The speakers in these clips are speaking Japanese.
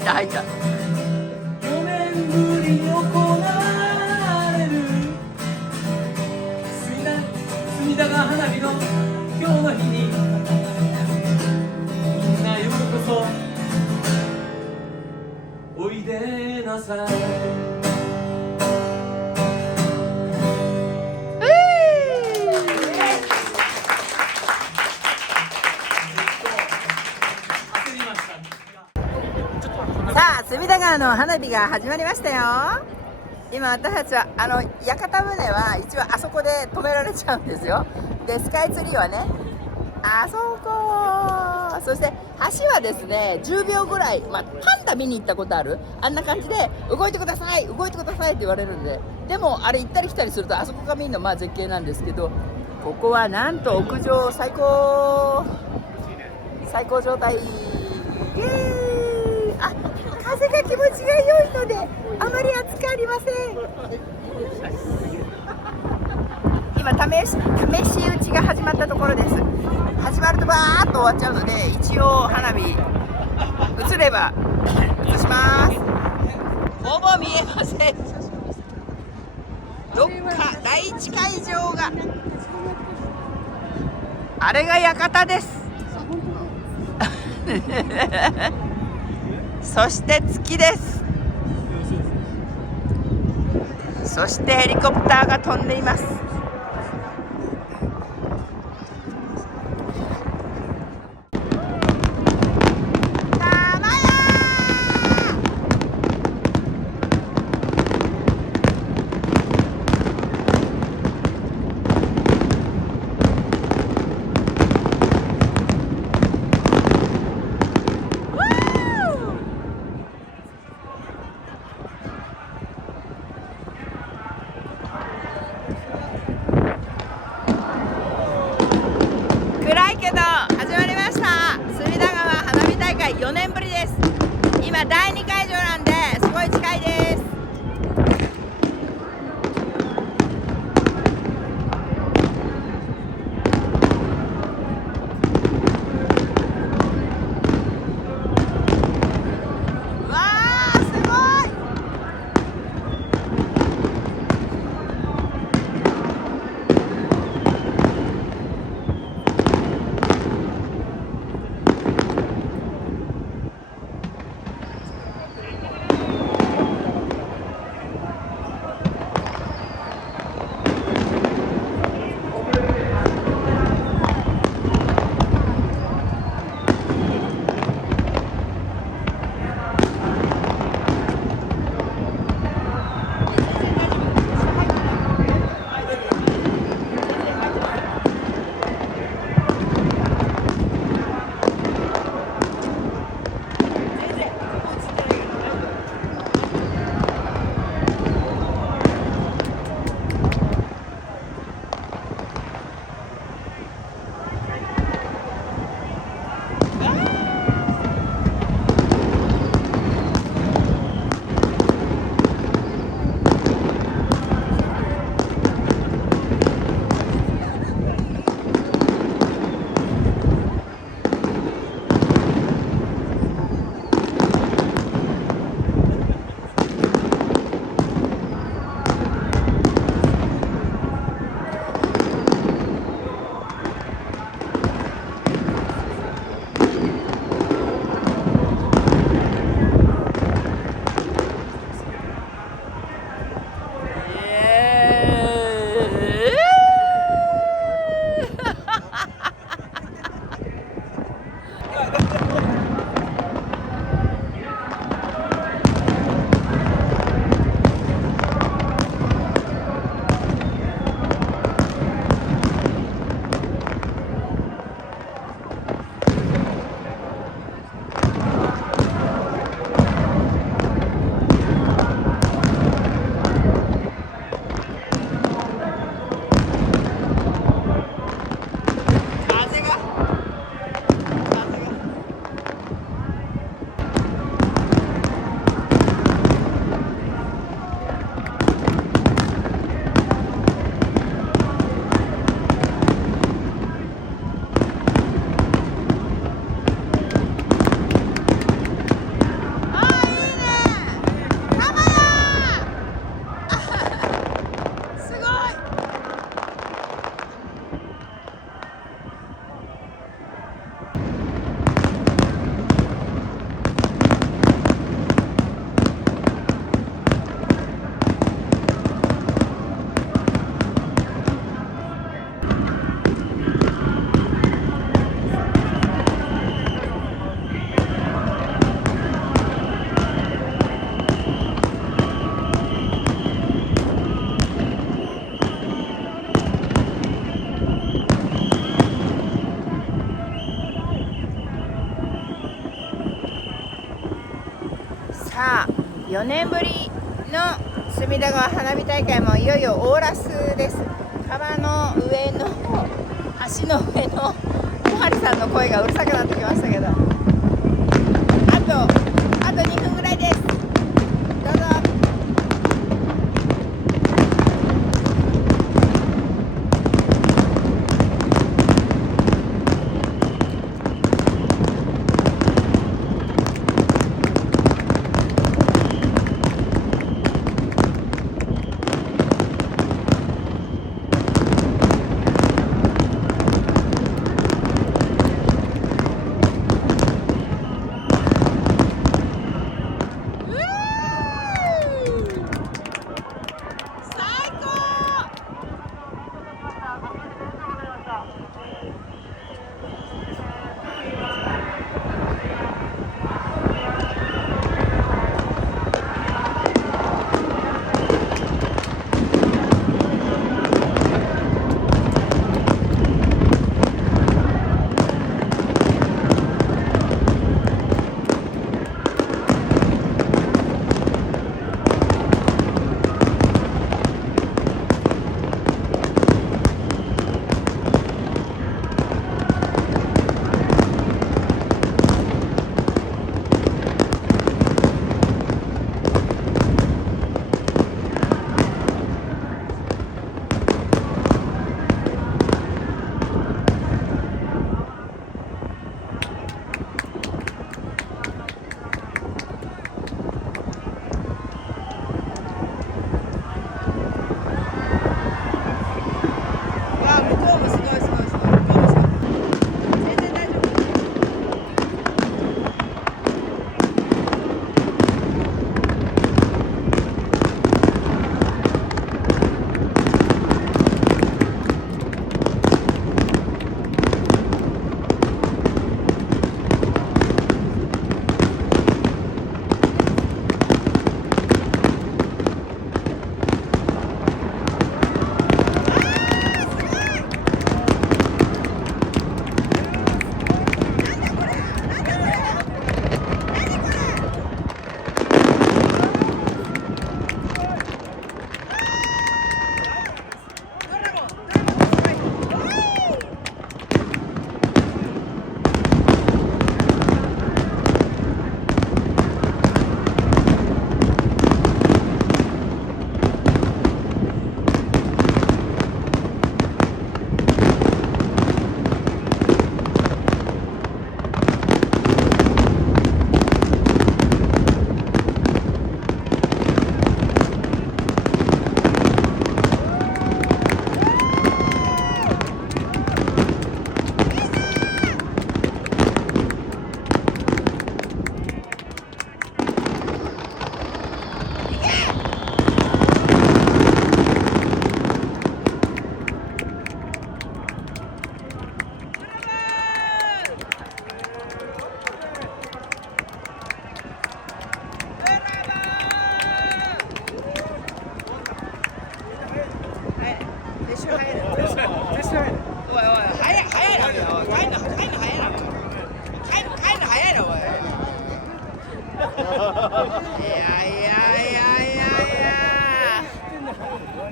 った入った。5年ぶりに行われる隅田川花火の今日の日に、みんなようこそおいでなさい。さあ、隅田川の花火が始まりましたよ。今私たちは屋形船は一応あそこで止められちゃうんですよ。でスカイツリーはねあそこ、そして橋はですね10秒ぐらい、パンダ見に行ったことある？あんな感じで動いてください動いてくださいって言われるんで、でもあれ行ったり来たりするとあそこが見るの絶景なんですけど、ここはなんと屋上最高状態。イエーイ。あ、風が気持ちが良いのであまり暑くありません。今試し打ちが始まったところです。始まるとバーッと終わっちゃうので、一応花火映れば映します。ほぼ見えません。どっか第一会場があれが館です。そして月です。そしてヘリコプターが飛んでいます。4年ぶりです。今第2会場なんですごい近いです。わーすごい。4年ぶりの隅田川花火大会もいよいよオーラスです。川の上の橋の上の小針さんの声がうるさくなってきましたけど、あと2分ぐらいです。どうぞ。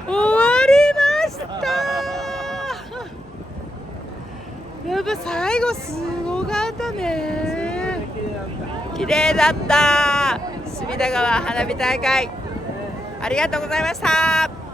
終わりました。やっぱ最後すごかったね。綺麗だった。隅田川花火大会ありがとうございました。